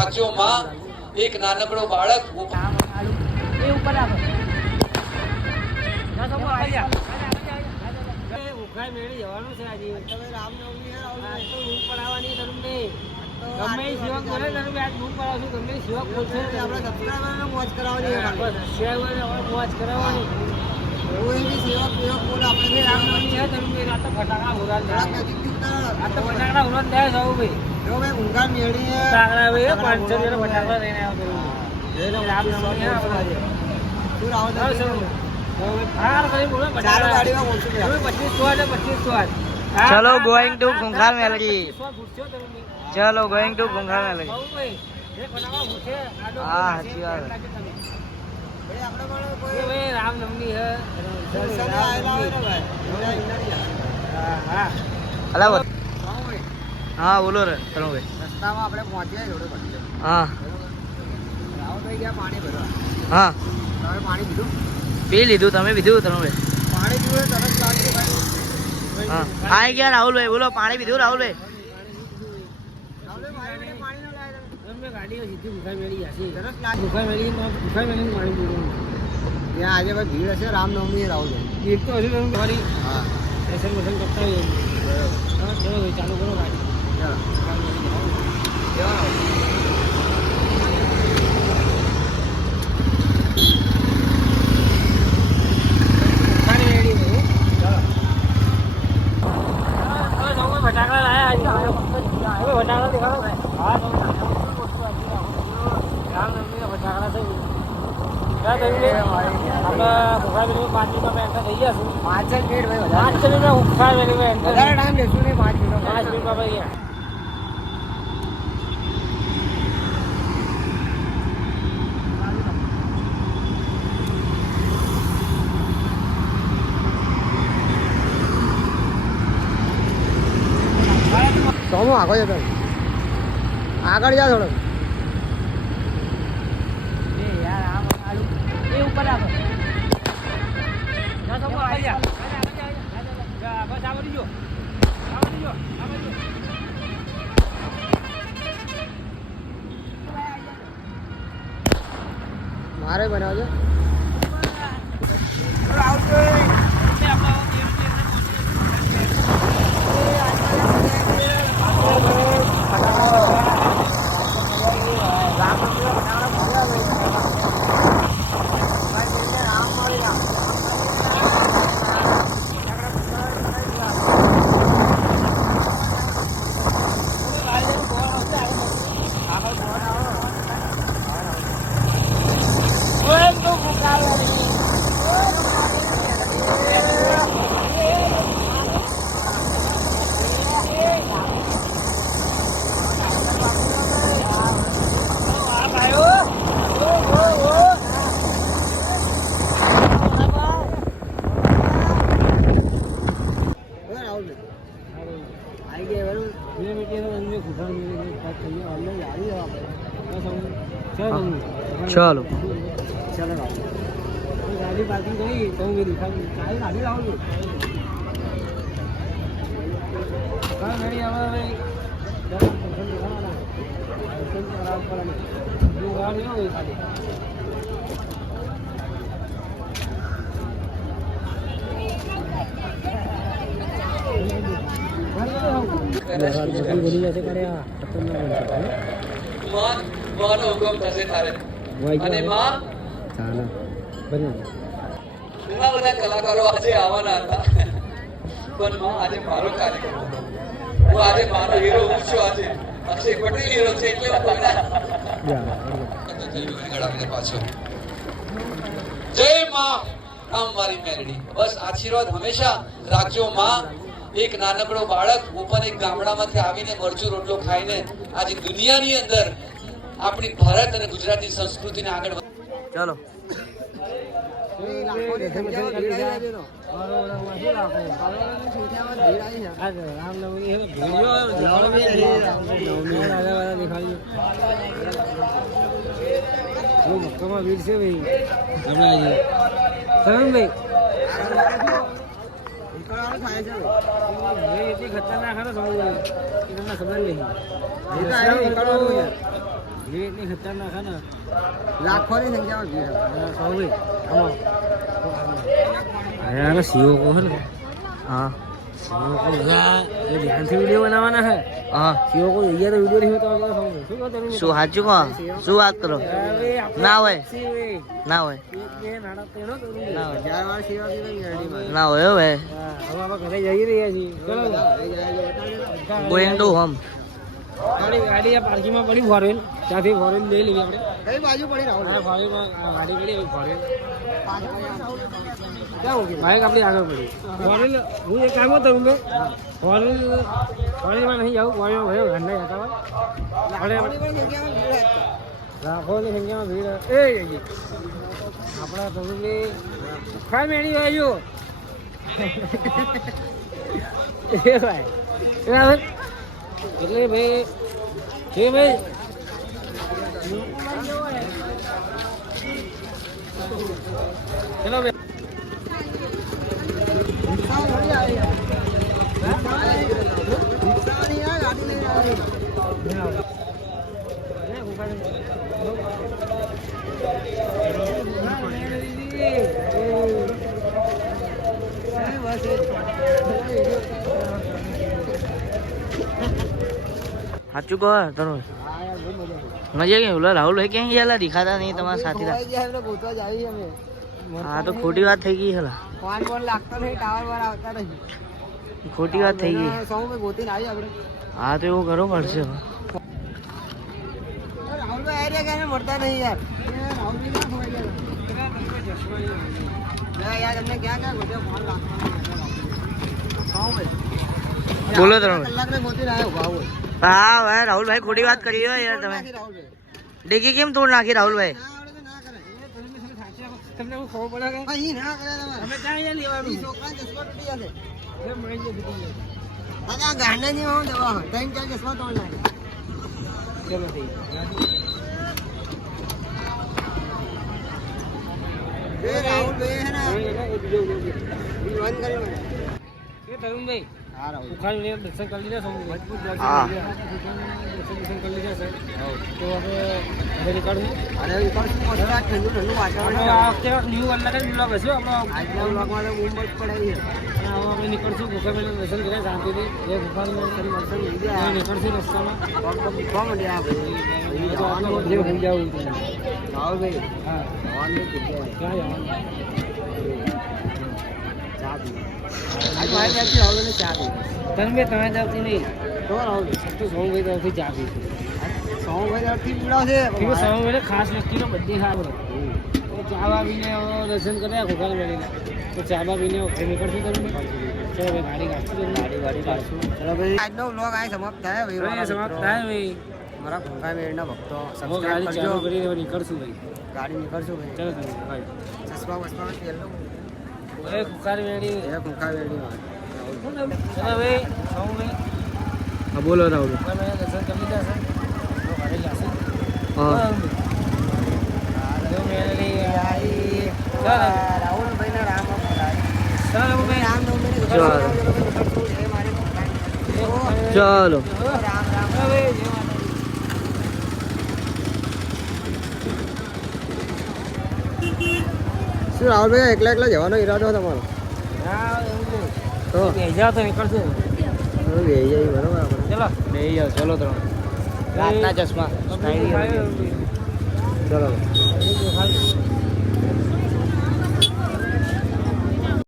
રાખજો માં એક નાનકડો બાળક એ ઉપર આવે ઉખાઈ મેળી જવાનું છે આજે તમે રામનવમી ઉપર આવવાની તમને ગમે સેવક બોલે તમે આજ બૂમ પડાવશું ગમે સેવક બોલશે આપણે સબસ્ક્રાઇબરને મોજ કરાવવાની મોજ કરાવવાની એવું એવી સેવક બોલે આપણે રામનવમી છે તમે રાત ફટાકડા ઉડાડ આ તો ફટાકડા ઉડાડ દે જાવ ભાઈ જો ભાઈ ઊંઘા મેળી ફટાકડા ભાઈ 500 જેટલા ફટાકડા લઈને આવ્યો તો રામનવમી છે આપણે શું આવો ચલો ગોઈંગ ટુ ખૂંખાર મેલડી ચલો ગોઈંગ ટુ ખૂંખાર મેલડી હા સાચી વાત રામનવમી હા બોલો રે તરુણભાઈ રસ્તામાં આપણે પહોંચ્યા જોડે હા રાવ થઈ ગયા પાણી ભરવા હા તમે પાણી પીધું પી લીધું તમે પીધું તરુણભાઈ પાણી પીવું તરસ લાગશે ભાઈ હા આવી ગયા રાહુલભાઈ બોલો પાણી પીધું રાહુલભાઈ ગાડીઓ સીધી ભૂખાઈ મેળી જશે ભૂખાઈ મેળી પાણી પીવું ત્યાં આજે ભાઈ ભીડ હશે રામનવમી રાહુલભાઈ ભીડ તો હશે તમે તમારી હા દર્શન બર્શન કરતા હોઈએ બરાબર ચલો ભાઈ ચાલુ કરો ગાડી ફટાકડા લાયા ફટાકડા દેખાડો હા રામનવમી ફટાકડા થઈ પાંચ મિનિટ ઉખા વેલી ટાઈમ લેશું નહીં 5 મિનિટ ભાઈ સોમો આગળ જતો આગળ જા થોડો એ ઉપર આવે મારે બનાવજો चलो चलो गाड़ी पार्किंग करी तो मैं दिखा गाड़ी लाओ गाड़ी हमारे गाड़ी हो गई गाड़ी बोली जैसे करे માનો હુકમ થશે તારે અને માં ચાલો બને ઘણા બધા કલાકારો આજે આવવાના હતા પણ માં આજે મારો કાર્યક્રમ હતો હું આજે મારો હીરો હું છું આજે અક્ષય પટેલ હીરો છે એટલે હું ગળાવીને પાછો જય માં આમ મારી મેલડી બસ આશીર્વાદ હંમેશા રાખજો માં એક નાનકડો બાળક હું પણ એક ગામડામાંથી આવીને મરચું રોટલો ખાઈને આજે દુનિયાની અંદર આપણી ભારત અને ગુજરાતની સંસ્કૃતિને આગળ ચલો વીર છે ભાઈ ભાઈ ખતરનાક ખબર નહીં ભીડ એટલી ખતરનાક છે ને લાખોની સંખ્યામાં ભીડ સૌથી આમાં સીઓ કહો છે ને હા સીઓ કો એ ધ્યાનથી વિડીયો બનાવવાના છે હા સીઓ કો અહીંયા તો વિડીયો નહીં હોતો શું કહો તમે શું સાચું કહો શું વાત કરો ના હોય ના હોય ના હોય હવે ઘરે જઈ રહ્યા છીએ ચલો ગોઈંગ ટુ હોમ ગાડી આ પાર્કિંગમાં પડી ફોરેન ત્યાંથી ફોરેન લઈ લઈએ આપણે કઈ બાજુ પડી રાહુલ ફોરેનમાં ગાડી પડી ફોરેન ક્યાં હોગી બાઇક આપણી આગળ પડી ફોરેન હું એક કામ હતો મેં ફોરેનમાં નહીં જાઉં ફોરેન ભયો ઘરના જતા હોય લાખોની સંખ્યામાં ભીડ એ આપણા તરુણની ખાઈ મેળી આવ્યો એ ભાઈ બરાબર એટલે ભાઈ છે ભાઈ ચલો ભાઈ સાચું કહો તરુણ મજા કેમ બોલો રાહુલ ભાઈ ક્યાં ગયેલા દેખાતા નહીં તમારા સાથીદાર હા તો ખોટી વાત થઈ ગઈ હલા ખોટી વાત થઈ ગઈ હા તો એવું કરવું પડશે હવે. મળતા નહીં યાર તમને ક્યાં ક્યાં ફોન બોલો તરુણ કલાક ને ગોતી આવ્યો ભાવ હા ભાઈ રાહુલભાઈ ખોટી વાત કરી હોય યાર તમે ડીકી કેમ તોડ નાખી રાહુલભાઈ તમને હું ખબર પડે કે અહીં ના કરે તમે ક્યાં અહીંયા લેવાનું છોકરા ચશ્મા તૂટી જશે એ મળી જશે આ ગાંડા ની હું દવા હોય ત્રણ ચાર ચશ્મા તોડ નાખે ચલો થઈ એ રાહુલ ભાઈ હે ના વન કરી મને એ તરુણભાઈ હા રાહુલ ઉખાડી દર્શન કરી લીધા સૌ મજબૂત હા દર્શન કરી લીધા સર તો હવે નીકળશું અને નીકળશું ઠંડુ ઠંડુ વાતાવરણ આ વખતે ન્યૂ અલગ જ બ્લોગ હશે આપણો આજના બ્લોગમાં તો મુંબઈ જ પડાવી છે અને હવે આપણે નીકળશું ગુફામાં દર્શન કર્યા શાંતિથી એ ગુફાનું ફરી દર્શન નીકળશું રસ્તામાં ગુફા મળ્યા આપણે જવાનું જે હોઈ જવું રાહુલભાઈ હા જવાનું જગ્યાએ ક્યાં જવાનું ચા પી આજ મારી ત્યાંથી રાહુલને ચા પી તમે ત્યાંથી નહીં તો રાહુલ તો સોમભાઈ ત્યાંથી ચા પી સોમભાઈ ત્યાંથી પીવડાવશે સોમભાઈ ખાસ વ્યક્તિનો બધી સારો ચાવા પીને દર્શન કર્યા ખોખા મેળીને તો ચાવા પીને નીકળશું તમે ચલો ભાઈ ગાડી કાઢશું ગાડી કાઢશું ચલો ભાઈ આજનો વ્લોગ આ સમાપ્ત થાય ભાઈ સમાપ્ત થાય ભાઈ મારા ખોખા મેળીના ભક્તો ગાડી ચાલુ કરી નીકળશું ભાઈ ગાડી નીકળશું ભાઈ ચલો તમે ભાઈ ચશ્મા વસમા તેલ એ ખોખા મેળી એ ખોખા મેળી ચલો ભાઈ સોમભાઈ હા બોલો રાહુલ તમે દર્શન કરી લીધા છે ગાડી જશે હા રાહુલભાઈ ના રામ ચાલો શું રાહુલભાઈ એકલા એકલા જવાનો ઈરાદો તમારો તો જાઓ તો નીકળશું બરોબર ચલો બે જાઓ ચલો ત્રણ રાતના ચશ્મા ચલો